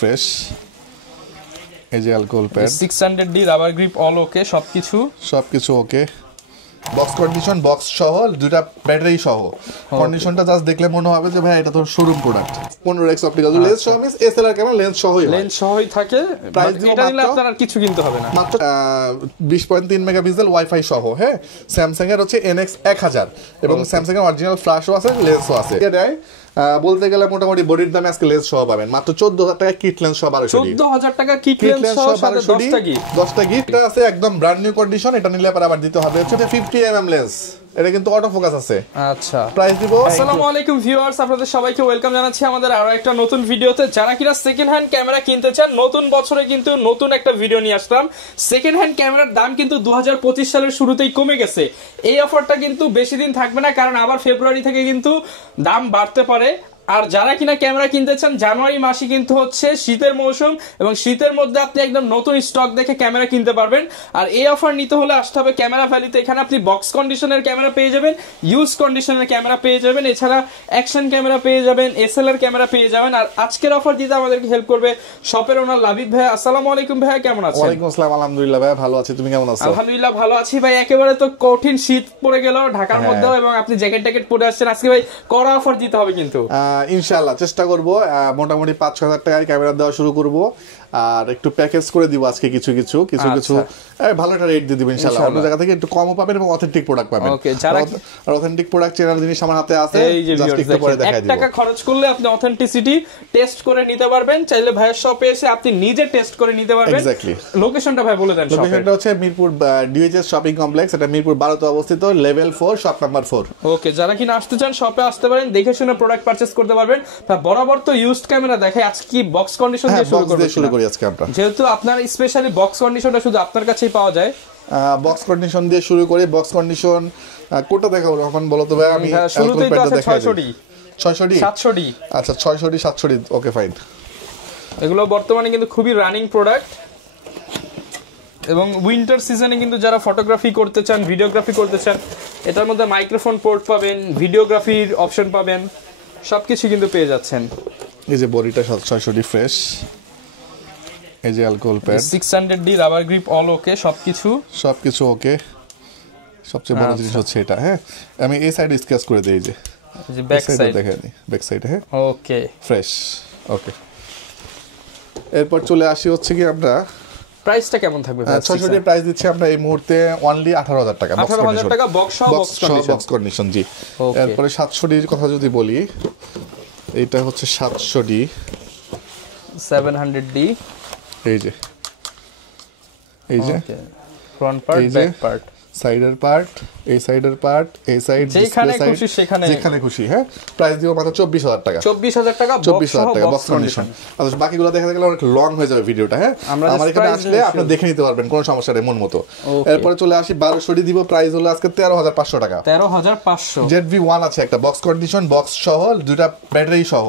Fresh এই যে alcohol pad 600D rubber grip all okay সবকিছু ওকে বক্স কন্ডিশন বক্স সহ দুইটা ব্যাটারি সহ কন্ডিশনটা জাস্ট দেখলে মনে হবে যে ভাই এটা তো showroom product 15x optical lens সহ মিন্স এসএলআর ক্যামেরা লেন্স সহই থাকে প্রাইস এটা নিলে আপনার আর কিছু কিনতে হবে না মাত্র 20.3 মেগাপিক্সেল ওয়াইফাই সহ হ্যাঁ স্যামসাং এর হচ্ছে NX 1000 এবং স্যামসাং এর অরিজিনাল ফ্ল্যাশও আছে লেন্সও আছে দেয় বলতে গেলে মোটামুটি বডির দামে আজকে লেন্স সহ পাবেন মাত্র 14000 টাকা কিট লেন্স সহ 14000 টাকা কিট লেন্স সহ সাথে 10টা গিফট এটা আছে একদম ব্র্যান্ড নিউ কন্ডিশন এটা নিলে আবার দিতে হবে হচ্ছে 50mm লেন্স এটা কিন্তু অটো ফোকাস আছে আচ্ছা প্রাইস দিব আসসালামু আলাইকুম ভিউয়ার্স আপনাদের সবাইকে ওয়েলকাম জানাচ্ছি আমাদের আরো একটা নতুন ভিডিওতে যারা কিনা সেকেন্ড হ্যান্ড ক্যামেরা কিনতে চান নতুন বছরে কিন্তু নতুন একটা ভিডিও নিয়ে আসলাম সেকেন্ড হ্যান্ড ক্যামেরার দাম কিন্তু 2025 সালের শুরুতেই কমে গেছে এই অফারটা কিন্তু বেশি দিন থাকবে না কারণ আবার ফেব্রুয়ারি থেকে কিন্তু দাম বাড়তে পারে আর যারা কিনা ক্যামেরা কিনতে চান জানুয়ারি মাসে কিন্তু হচ্ছে শীতের মৌসুম এবং শীতের মধ্যে আপনি একদম নতুন স্টক দেখে ক্যামেরা কিনতে পারবেন আর এই অফার নিতে হলে আসতে হবে ক্যামেরা ভ্যালিতে এখানে আপনি বক্স কন্ডিশনের ক্যামেরা পেয়ে যাবেন ইউজ কন্ডিশনের ক্যামেরা পেয়ে যাবেন এছাড়া অ্যাকশন ক্যামেরা পেয়ে যাবেন এসএলআর ক্যামেরা পেয়ে যাবেন আর আজকের অফার দিতে আমাদেরকে হেল্প করবে শপের ওনার লাবিব ভাই আসসালামু আলাইকুম ভাই কেমন আছেন ওয়ালাইকুম আসসালাম আলহামদুলিল্লাহ ভাই ভালো আছি তুমি কেমন আছো আলহামদুলিল্লাহ ভালো আছি ভাই একেবারে তো কঠিন শীত পড়ে গেল ঢাকার মধ্যেও এবং আপনি জ্যাকেট পরে আসছেন আজকে ভাই কড়া অফার দিতে হবে কিন্তু ইনশাআল্লাহ চেষ্টা করব মোটামুটি 5-6 টাকায় ক্যামেরা দেওয়া শুরু করব আর একটু প্যাকেজ করে দিব আজকে কিছু ভালো একটা রেট দিয়ে দিব ইনশাআল্লাহ অন্য জায়গা থেকে একটু কমও পাবেন এবং অথেন্টিক প্রোডাক্ট পাবেন ওকে যারা আর অথেন্টিক প্রোডাক্ট চেনার জিনিস আমার হাতে আছে জাস্ট একটু পরে দেখাই দিব 1 টাকা খরচ করলে আপনি অথেন্টিসিটি টেস্ট করে নিতে পারবেন চাইলে ভাইয়ের শপে এসে আপনি নিজে টেস্ট করে নিতে পারবেন এক্স্যাক্টলি লোকেশনটা ভাই বলে দেন লোকেশনটা হচ্ছে মিরপুর ডিএইচএস শপিং কমপ্লেক্স এটা মিরপুর 12 তে অবস্থিত লেভেল 4 শপ নাম্বার 4 ওকে যারা কিনা আসতে চান শপে আসতে পারেন দেখে শুনে প্রোডাক্ট পারচেজ করতে পারবেন বরাবর তো ইউজড ক্যামেরা দেখাই আজকে কি বক্স কন্ডিশন দিয়ে শুরু করি আজকে আমরা যেহেতু আপনার স্পেশালি বক্স কন্ডিশনটা শুধু আপনার কাছেই পাওয়া যায় বক্স কন্ডিশন দিয়ে শুরু করি বক্স কন্ডিশন কোনটা দেখাবো এখন বলো তো ভাই আমি শুরুতেই তো আছে 600D আচ্ছা 600D 700D ওকে ফাইন এগুলো বর্তমানে কিন্তু খুবই রানিং প্রোডাক্ট এবং উইন্টার সিজনে কিন্তু যারা ফটোগ্রাফি করতে চান ভিডিওগ্রাফি করতে চান এটার মধ্যে মাইক্রোফোন পোর্ট পাবেন ভিডিওগ্রাফির অপশন পাবেন সবকিছু কিন্তু পেয়ে যাচ্ছেন এই যে বডিটা 600D ফ্রেশ এই যে alcohol pad 600D rubber grip all okay সবকিছু ওকে সবচেয়ে বড় জিনিস হচ্ছে এটা হ্যাঁ আমি এই সাইড স্কেচ করে দেই যে ব্যাক সাইড দেখাই ব্যাক সাইড হ্যাঁ ওকে ফ্রেশ ওকে এরপর চলে আসি হচ্ছে কি আমরা প্রাইসটা কেমন থাকবে 600D প্রাইস দিচ্ছি আমরা এই মুহূর্তে অনলি 18000 টাকা 18000 টাকা বক্স কন্ডিশন জি এরপরে 700D এর কথা যদি বলি এটা হচ্ছে 700D 700D এই যে ফ্রন্ট পার্ট ব্যাক পার্ট সাইডের পার্ট এই সাইডের পার্ট এই সাইড যেখানে খুশি হ্যাঁ প্রাইস দিব মাত্র 24000 টাকা 24000 টাকা বক্স কন্ডিশন আচ্ছা বাকিগুলো দেখা গেলে অনেক লং হয়ে যাবে ভিডিওটা হ্যাঁ আমার এখানে আসলে আপনি দেখে নিতে পারবেন কোনো সমস্যা নেই মন মতো এরপর চলে আসি 1200D দিব প্রাইস হলো আজকে 13500 টাকা 13500 ZV-1 আছে একটা বক্স কন্ডিশন বক্স সহ দুইটা ব্যাটারি সহ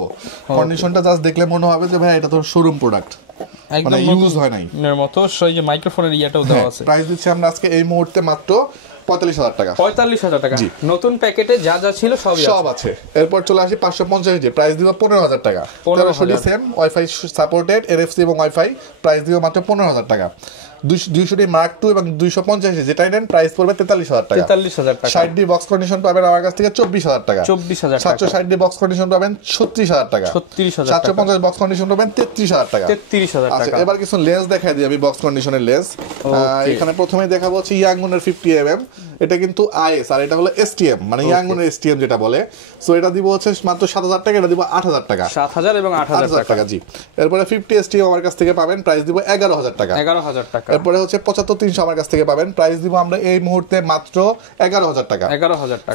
কন্ডিশনটা জাস্ট দেখলে মনে হবে যে ভাই এটা তো শোরুম প্রোডাক্ট একদম ইউজ হয় নাই এর মতো সেই যে মাইক্রোফোনের ইয়াটাও দেওয়া আছে প্রাইস দিচ্ছি আমরা আজকে এই মুহূর্তে মাত্র 45000 টাকা 45000 টাকা নতুন প্যাকেটে যা আছে সব আছে এরপর চলে আসি 550 যে প্রাইস দিব 15000 টাকা 1300 সেম ওয়াইফাই সাপোর্টেড এনএফসি এবং ওয়াইফাই প্রাইস দিব মাত্র 15000 টাকা 200D মার্ক 2 এবং 250 যেটাই নেন প্রাইস পড়বে 43000 টাকা 60D বক্স কন্ডিশন পাবেন আমার কাছ থেকে 24000 টাকা 760D বক্স কন্ডিশন পাবেন 36000 টাকা 750 বক্স কন্ডিশন পাবেন 33000 টাকা আচ্ছা এবার কিছু লেন্স দেখাই দিই আমি বক্স কন্ডিশনের লেন্স এখানে প্রথমেই দেখাবো হচ্ছে ইয়াংগুনের 50mm এটা কিন্তু আইএস আর এটা হলো এসটিএম মানে ইয়াংগুনের এসটিএম যেটা বলে সো এটা দিব হচ্ছে মাত্র 7000 টাকা এটা দিব 8000 টাকা 7000 এবং 8000 টাকা জি এরপরে 50 এসটিএম আমার কাছ থেকে পাবেন প্রাইস দিব 11000 টাকা 11000 টাকা এরপরে হচ্ছে 75300 আমার কাছ থেকে পাবেন প্রাইস দিব আমরা এই মুহূর্তে মাত্র 11000 টাকা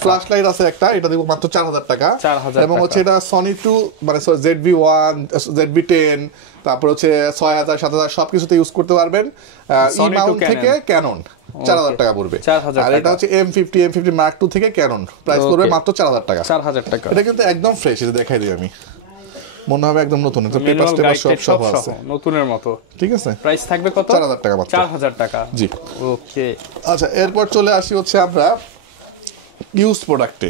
ফ্ল্যাশ লাইট আছে একটা এটা দিব মাত্র 4000 টাকা এবং হচ্ছে এটা সনি 2 মানে ZV-1 ZV-10 তারপর হচ্ছে 6000 7000 সবকিছুতে ইউজ করতে পারবেন ই মাউন্ট থেকে ক্যানন 4000 টাকা পড়বে আর এটা হচ্ছে M50 Mark 2 থেকে ক্যানন প্রাইস পড়বে মাত্র 4000 টাকা এটা কিন্তু একদম ফ্রেশ এটা দেখাই দিই আমি মনে হবে একদম নতুন তো পেপার সব আছে নতুনের মতো ঠিক আছে প্রাইস থাকবে কত 4000 টাকা মাত্র 4000 টাকা জি ওকে আচ্ছা এরপর চলে আসি হচ্ছে আমরা ইউজ প্রোডাক্টে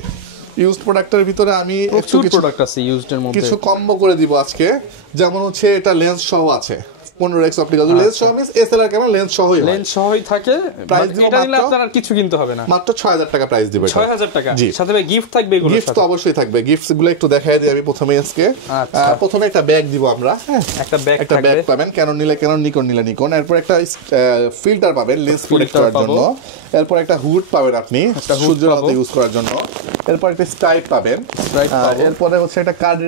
ইউজড প্রোডাক্টের ভিতরে আমি প্রচুর প্রোডাক্ট আছে ইউজড এর মধ্যে। কিছু কম্বো করে দিব আজকে, যেমন হচ্ছে এটা লেন্স সহ আছে 15x অপটিক্যাল লেন্স সহ, মিন্স এসএলআর ক্যামেরা লেন্স সহই হয়, লেন্স সহই থাকে। প্রাইস দিব এটা নিলে মাত্র আপনার আর কিছু কিনতে হবে না, মাত্র 6000 টাকা প্রাইস দিবে। 6000 টাকা, জি। সাথে ভাই গিফট থাকবে এগুলো, গিফট তো অবশ্যই থাকবে, গিফটস গুলো একটু দেখাই দিই আমি প্রথমে আজকে। প্রথমে একটা ব্যাগ দিব আমরা, হ্যাঁ একটা ব্যাগ একটা ব্যাগ পাবেন, ক্যানন নিলে ক্যানন, নিকন নিলে নিকন। এরপর একটা ফিল্টার পাবেন লেন্স প্রোটেক্ট করার জন্য। এরপর একটা হুড পাবেন আপনি সূর্যের আলোতে ইউজ করার জন্য। এরপর একটা স্ট্রাইপ পাবেন। এরপরে হচ্ছে একটা কার্ড,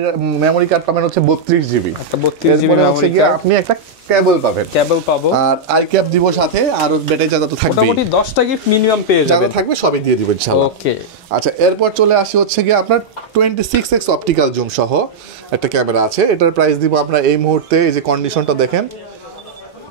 মেমোরি কার্ড পাবেন হচ্ছে 32 জিবি, একটা 32 জিবি মেমোরি কার্ড। আপনি একটা কেবল পাবেন, কেবল পাবো, আর আই ক্যাপ দিব সাথে, আর ব্যাটারি চার্জার তো থাকবেই। মোটামুটি 10টা গিফট মিনিমাম পেয়ে যাবেন, যা থাকবে সবই দিয়ে দিব ইনশাআল্লাহ। ওকে। আচ্ছা, এরপর চলে আসি হচ্ছে গিয়ে আপনার 26x অপটিক্যাল জুম সহ একটা ক্যামেরা আছে। এটার প্রাইস দিব আমরা এই মুহূর্তে, এই যে কন্ডিশনটা দেখেন,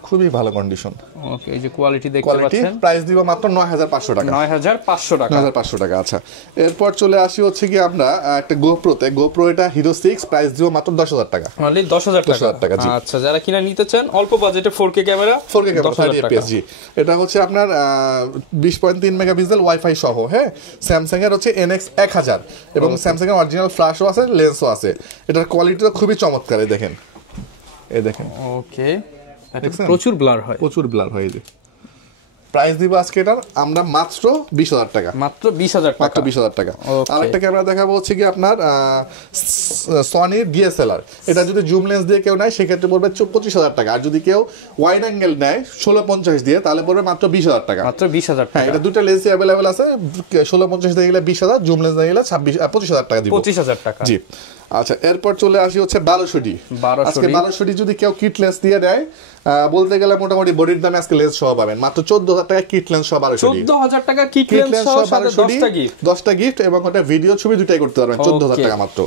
খুবই ভালো কন্ডিশন। ওকে, এই যে কোয়ালিটি দেখতে পাচ্ছেন, প্রাইস দিব মাত্র 9500 টাকা। 9500 টাকা, 9500 টাকা। আচ্ছা, এরপর চলে আসি হচ্ছে কি আমরা একটা গোপ্রো, এটা হিরো 6, প্রাইস দিব মাত্র 10000 টাকা, মানে 10000 টাকা। জি। আচ্ছা, যারা কিনা নিতে চান অল্প বাজেটে 4K ক্যামেরা, 30 fps। জি, এটা হচ্ছে আপনার 20.3 মেগাপিক্সেল ওয়াইফাই সহ, হ্যাঁ। স্যামসাং এর হচ্ছে NX 1000 এবং স্যামসাং এর অরিজিনাল ফ্ল্যাশও আছে, লেন্সও আছে। এটার কোয়ালিটিটা খুবই চমৎকার, এই দেখেন, এই দেখেন। ওকে, প্রচুর ব্লার হয়, প্রচুর ব্লার হয়। যে প্রাইস দিব আজকে এটার আমরা মাত্র 20000 টাকা, মাত্র 20000 টাকা, মাত্র 20000 টাকা। আরেকটা ক্যামেরা দেখাবো হচ্ছে কি আপনার সনির DSLR। এটা যদি জুম লেন্স দিয়ে কেউ নেয় সেক্ষেত্রে পড়বে 25000 টাকা, আর যদি কেউ ওয়াইড অ্যাঙ্গেল নেয় 1650 দিয়ে তাহলে পড়বে মাত্র 20000 টাকা, মাত্র 20000 টাকা। হ্যাঁ, এটা দুটো লেন্সই অ্যাভেলেবেল আছে। 1650 দিয়ে গেলে 20000, জুম লেন্স দিয়ে গেলে 25000 টাকা দিব, 25000 টাকা। জি। আচ্ছা, এরপর চলে আসি হচ্ছে 1200D। আজকে 1200D যদি কেউ কিট লেন্স দিয়ে দেয়, বলতে গেলে মোটামুটি বডির দামে আজকে লেন্স সহ পাবেন মাত্র 14000 টাকা কিট লেন্স সহ 1200D। 14000 টাকা কিট লেন্স সহ, সাথে 10টা গিফট এবং ওটা ভিডিও ছবি দুটাই করতে পারবেন 14000 টাকা মাত্র।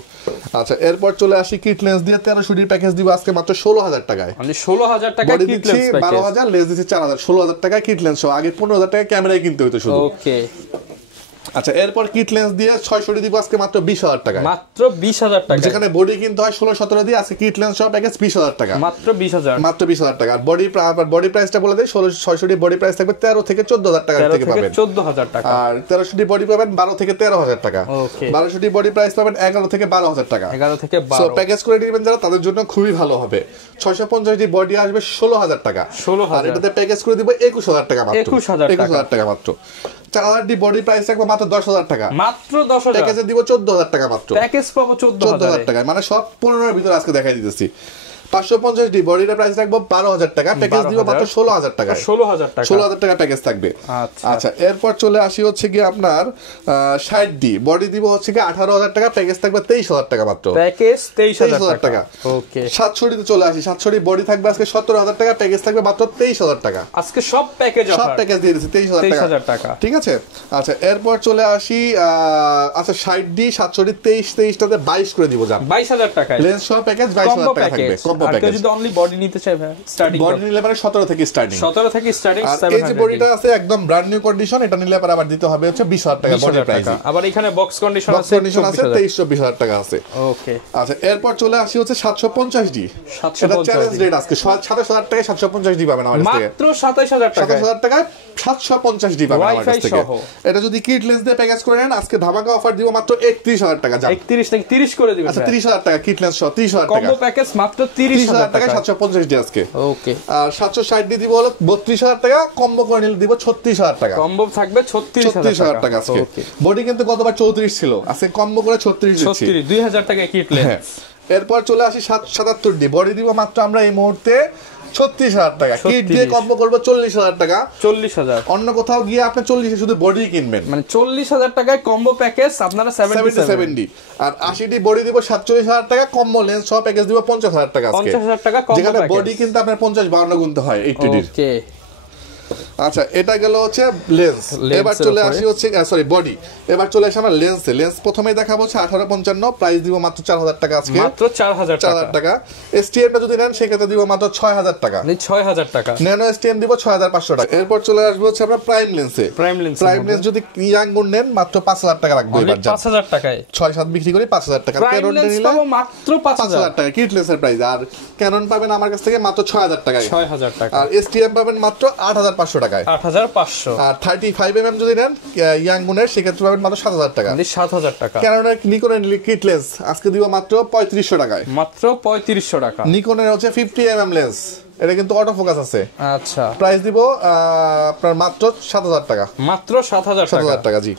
আচ্ছা, এরপর চলে আসি কিট লেন্স দিয়ে 1300D প্যাকেজ দিব আজকে মাত্র 16000 টাকায়, মানে 16000 টাকা কিট লেন্স প্যাকেজ, 12000 লেন্স দিচ্ছি 4000, 16000 টাকা কিট লেন্স সহ। আগে 15000 টাকা ক্যামেরাই কিনতে হতো শুধু। ওকে। আচ্ছা, এরপর কিট লেন্স দিয়ে 600D দিব আজকে মাত্র 20000 টাকা, মাত্র 20000 টাকা। যেখানে বডি কিনতে হয় 16-17 দিয়ে, আজকে কিট লেন্স সহ প্যাকেজ 20000 টাকা, মাত্র 20000, মাত্র 20000 টাকা। আর বডি প্রাইসটা বলে দেই, 600D বডি প্রাইস থাকবে 13 থেকে 14000 টাকা থেকে পাবেন, 14000 টাকা। আর 1300D বডি পাবেন 12 থেকে 13000 টাকা। ওকে। 1200D বডি প্রাইস পাবেন 11 থেকে 12000 টাকা, 11 থেকে 12। সো প্যাকেজ করে নেবেন যারা, তাদের জন্য খুবই ভালো হবে। 650D বডি আসবে 16000 টাকা, 16000, আর এটাতে প্যাকেজ করে দিব 21000 টাকা মাত্র, 21000 টাকা মাত্র। 4000D বডি প্রাইস থাকবে মাত্র 10000 টাকা, মাত্র 10000। প্যাকেজে দিব 14000 টাকা মাত্র, প্যাকেজ পাবো 14000 টাকা, মানে সব 15 এর ভিতরে আজকে দেখাই দিতেছি। 550D বডির প্রাইস রাখবো 12000 টাকা, প্যাকেজ দিব মাত্র 16000 টাকা, 16000 টাকা, 16000 টাকা প্যাকেজ থাকবে। আচ্ছা, এরপর চলে আসি হচ্ছে কি আপনার 60D বডি দিব হচ্ছে কি 18000 টাকা, প্যাকেজ থাকবে 23000 টাকা মাত্র, প্যাকেজ 23000 টাকা। ওকে। 700D তে চলে আসি, 700D বডি থাকবে আজকে 17000 টাকা, প্যাকেজ থাকবে মাত্র 23000 টাকা। আজকে সব প্যাকেজ অফার, সব প্যাকেজ দিয়ে দিয়েছি 23000 টাকা, ঠিক আছে। আচ্ছা, এরপর চলে আসি আচ্ছা 60D 700D 23টাতে 22 করে দিব, জান 22000 টাকা লেন্স সহ প্যাকেজ 22000 টাকা থাকবে, কম্বো আর প্যাকেজ। যদি অনলি বডি নিতে চাই ভাই, স্টার্টিং বডি নিলে পরে 17 থেকে স্টার্টিং, 17 থেকে স্টার্টিং। আর এই যে বডিটা আছে একদম ব্র্যান্ড নিউ কন্ডিশন, এটা নিলে পরে আবার দিতে হবে হচ্ছে 20000 টাকা বডি প্রাইস। আবার এখানে বক্স কন্ডিশন আছে, 23000 টাকা আছে। ওকে। আচ্ছা, এরপর চলে আসি হচ্ছে 750D। এটা চ্যালেঞ্জ রেট আজকে 27000 টাকায় 750D পাবেন আমার কাছ থেকে, মাত্র 27000 টাকা, 27000 টাকায় 750D পাবেন আমার কাছ থেকে। এটা যদি কিট লেন্স দিয়ে প্যাকেজ করে নেন আজকে ধামাকা অফার দিব মাত্র 31000 টাকা, 31 থেকে 30 করে দিবেন। আচ্ছা, 30000 টাকা কিট লেন্স সহ, 30000 টাকা কম্বো প্যাকেজ মাত্র 30000 টাকা, 750D আজকে। ওকে। আর 760D দিব হলো 32000 টাকা, কম্বো করে নিলে দিব 36000 টাকা, কম্বো থাকবে 36000 টাকা আজকে। বডি কিন্তু গতবার 34 ছিল, আজকে কম্বো করে 36 দিচ্ছি, 2000 টাকা কিট লেন্স। এরপর চলে আসি 77D বডি দিব মাত্র আমরা এই মুহূর্তে 36000 টাকা, কিট দিয়ে কম্বো করব 40000 টাকা, 40000। অন্য কোথাও গিয়ে আপনি 40 শুধু বডি কিনবেন, মানে 40000 টাকায় কম্বো প্যাকেজ আপনারা 77D। আর 80D বডি দিব 47000 টাকা, কম্বো লেন্স সহ প্যাকেজ দিব 50000 টাকা আজকে, 50000 টাকা কম্বো যেখানে প্যাকেজ। বডি কিন্তু আপনার 50-52 গুনতে হয় 80D। ওকে। আচ্ছা, এটা গেল হচ্ছে লেন্স। এবার চলে আসি হচ্ছে সরি বডি, এবার চলে আসি আমরা লেন্সে। লেন্স প্রথমেই দেখাবো হচ্ছে 1855, প্রাইস দিব মাত্র 4000 টাকা আজকে, মাত্র 4000 টাকা। এসটিএম টা যদি নেন সেক্ষেত্রে দিব মাত্র 6000 টাকা, 6000 টাকা। ন্যানো এসটিএম দিব 6500 টাকা। এরপর চলে আসবে হচ্ছে আমরা প্রাইম লেন্সে। প্রাইম লেন্স যদি ইয়াং গুণ নেন মাত্র 5000 টাকা লাগবে, এবার 5000 টাকায় 6-7 বিক্রি করি 5000 টাকা। ক্যানন নিলে মাত্র 5000 টাকা কিট লেন্সের প্রাইস, আর ক্যানন পাবেন আমার কাছ থেকে মাত্র 6000 টাকায়, 6000 টাকা। আর এসটিএম পাবেন মাত্র 8500 টাকা। টাকায়। 8500। আর 35mm যদি নেন ইয়াংগুনের সেক্ষেত্রে পাবেন মাত্র 7000 টাকা। 7000 টাকা। ক্যানোনের নিকনের লিকুইড লেন্স আজকে দিব মাত্র 3500 টাকায়। মাত্র 3500 টাকা। নিকনের হচ্ছে 50mm লেন্স, এটা কিন্তু অটো ফোকাস আছে। আচ্ছা, প্রাইস দিব আপনার মাত্র 7000 টাকা। মাত্র 7000 টাকা। জি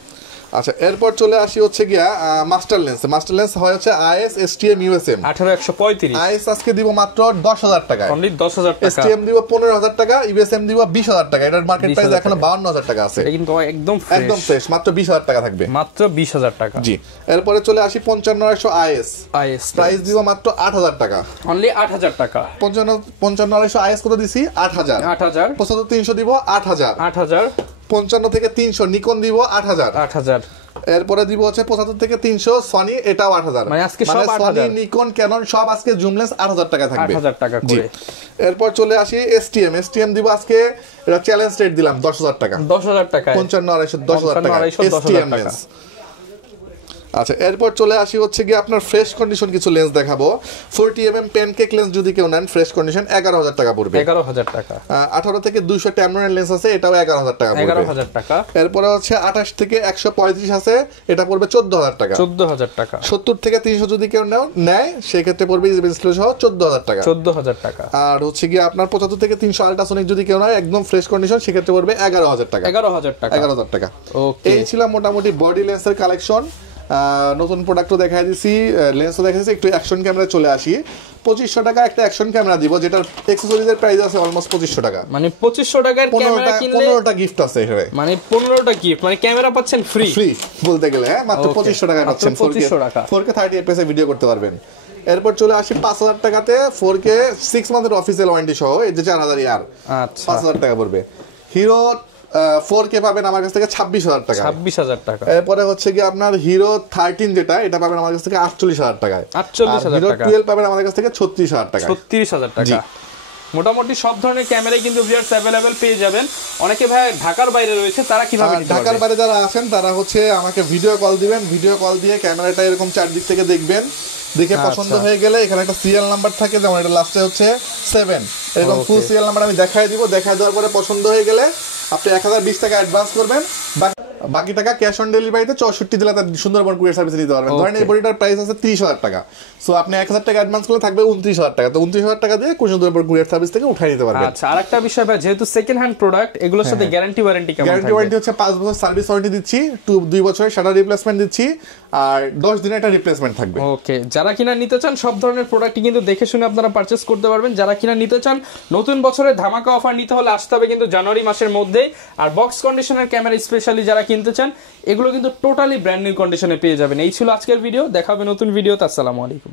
আচ্ছা, এরপর চলে আসি হচ্ছে গিয়া মাস্টার লেন্স। মাস্টার লেন্স হয় হচ্ছে আইএস এসটিএম ইউএসএম 18135। আইএস আজকে দিব মাত্র 10000 টাকা, অনলি 10000 টাকা। এসটিএম দিব 15000 টাকা, ইউএসএম দিব 20000 টাকা। এটার মার্কেট প্রাইস এখনো 52000 টাকা আছে। এটা কিন্তু একদম ফ্রেশ, মাত্র 20000 টাকা থাকবে। মাত্র 20000 টাকা। জি, এরপরে চলে আসি 55900 আইএস। প্রাইস দিব মাত্র 8000 টাকা, অনলি 8000 টাকা। 55900 আইএস কত দিছি? 8000। 75300 দিব 8000। 55 থেকে 300 নিকন দিব 8000। এরপরে দিব হচ্ছে 75 থেকে 300 সনি, এটাও 8000। মানে আজকে সব 8000। সনি, নিকন, ক্যানন সব আজকে জুম লেন্স 8000 টাকা থাকবে। 8000 টাকা করে। এরপর চলে আসি এসটিএম দিব আজকে, এটা চ্যালেঞ্জ রেট দিলাম 10000 টাকা। 10000 টাকা। 55900 10000 টাকা এসটিএম লেন্স। আচ্ছা, এরপর চলে আসি হচ্ছে কি আপনার ফ্রেশ কন্ডিশন কিছু লেন্স দেখাবো। 40mm প্যানকেক লেন্স যদি কেউ নেন ফ্রেশ কন্ডিশন 11000 টাকা পড়বে। 11000 টাকা। 18 থেকে 200 ট্যামরনের লেন্স আছে, এটাও 11000 টাকা পড়বে। 11000 টাকা। এরপর হচ্ছে 28 থেকে 135 আছে, এটা পড়বে 14000 টাকা। 14000 টাকা। 70 থেকে 300 যদি কেউ নেয় সেই ক্ষেত্রে পড়বে ডিসপ্লে সহ 14000 টাকা। 14000 টাকা। আর হচ্ছে কি আপনার 75 থেকে 300 আল্ট্রাসোনিক যদি কেউ নেয় একদম ফ্রেশ কন্ডিশন সেক্ষেত্রে পড়বে 11000 টাকা। 11000 টাকা। 11000 টাকা। ওকে, এই ছিল মোটামুটি বডি লেন্সের কালেকশন। নতুন প্রোডাক্টও দেখাই দিছি, লেন্সও দেখাই দিছি। একটু অ্যাকশন ক্যামেরায় চলে আসি। 2500 টাকা একটা অ্যাকশন ক্যামেরা দিব, যেটার অ্যাকসেসরিজের প্রাইস আছে অলমোস্ট 2500 টাকা। মানে 2500 টাকার ক্যামেরা কিনলে 15টা গিফট আছে এখানে। মানে 15টা গিফট, মানে ক্যামেরা পাচ্ছেন ফ্রি বলতে গেলে, হ্যাঁ, মাত্র 2500 টাকায় পাচ্ছেন 4K 30 fps এ ভিডিও করতে পারবেন। এরপর চলে আসি 5000 টাকাতে 4K 6 মান্থের অফিসিয়াল ওয়ারেন্টি সহ, এই যে 4000 ইয়ার। আচ্ছা, 5000 টাকা পড়বে। হিরো 4K পাবেন আমার কাছ থেকে 26000 টাকা। 26000 টাকা। এরপরে হচ্ছে কি আপনার হিরো 13 যেটা, এটা পাবেন আমার কাছ থেকে 48000 টাকায়। 48000 হিরো টাকা। 12 পাবেন আমাদের কাছ থেকে 36000 টাকা। 36000 টাকা। মোটামুটি সব ধরনের ক্যামেরাই কিন্তু ভিউয়ার্স अवेलेबल পেয়ে যাবেন। অনেকে ভাই ঢাকার বাইরে রয়েছে, তারা কিভাবে নিতে পারবে? ঢাকার বাইরে যারা আছেন তারা হচ্ছে আমাকে ভিডিও কল দিবেন। ভিডিও কল দিয়ে ক্যামেরাটা এরকম চারদিক থেকে দেখবেন, দেখে পছন্দ হয়ে গেলে এখানে একটা সিরিয়াল নাম্বার থাকে, যেমন এটা লাস্টে হচ্ছে 7, এরকম ফুল সিরিয়াল নাম্বার আমি দেখাই দিব। দেখাই দেওয়ার পরে পছন্দ হয়ে গেলে আপনি 1020 টাকা অ্যাডভান্স করবেন, বাকি টাকা ক্যাশ অন ডেলিভারিতে 64 জেলাতে সুন্দরবন কুরিয়ার সার্ভিসে দিতে পারবেন। ধরেন এই বডিটার প্রাইস আছে 30000 টাকা, সো আপনি 1000 টাকা অ্যাডভান্স করলে থাকবে 29000 টাকা। তো 29000 টাকা দিয়ে সুন্দরবন কুরিয়ার সার্ভিস থেকে উঠাই নিতে পারবেন। আচ্ছা, আরেকটা বিষয় ভাই, যেহেতু সেকেন্ড হ্যান্ড প্রোডাক্ট, এগুলোর সাথে গ্যারান্টি ওয়ারেন্টি কেমন থাকবে? গ্যারান্টি ওয়ারেন্টি হচ্ছে 5 বছর সার্ভিস ওয়ারেন্টি দিচ্ছি, 2 বছরের শাটার রিপ্লেসমেন্ট দিচ্ছি, আর 10 দিনের একটা রিপ্লেসমেন্ট থাকবে। ওকে, যারা কিনা নিতে চান সব ধরনের প্রোডাক্টই কিন্তু দেখে শুনে আপনারা পারচেজ করতে পারবেন। যারা কিনা নিতে চান নতুন বছরে ধামাকা অফার নিতে হলে আসতে হবে কিন্তু জানুয়ারি মাসের মধ্যেই। আর বক্স কন্ডিশনের ক্যামেরা স্পেশালি যারা কিনতে চান এগুলো কিন্তু টোটালি ব্র্যান্ড নিউ কন্ডিশনে পেয়ে যাবেন। এই ছিল আজকের ভিডিও, দেখা হবে নতুন ভিডিওতে। আসসালামু আলাইকুম।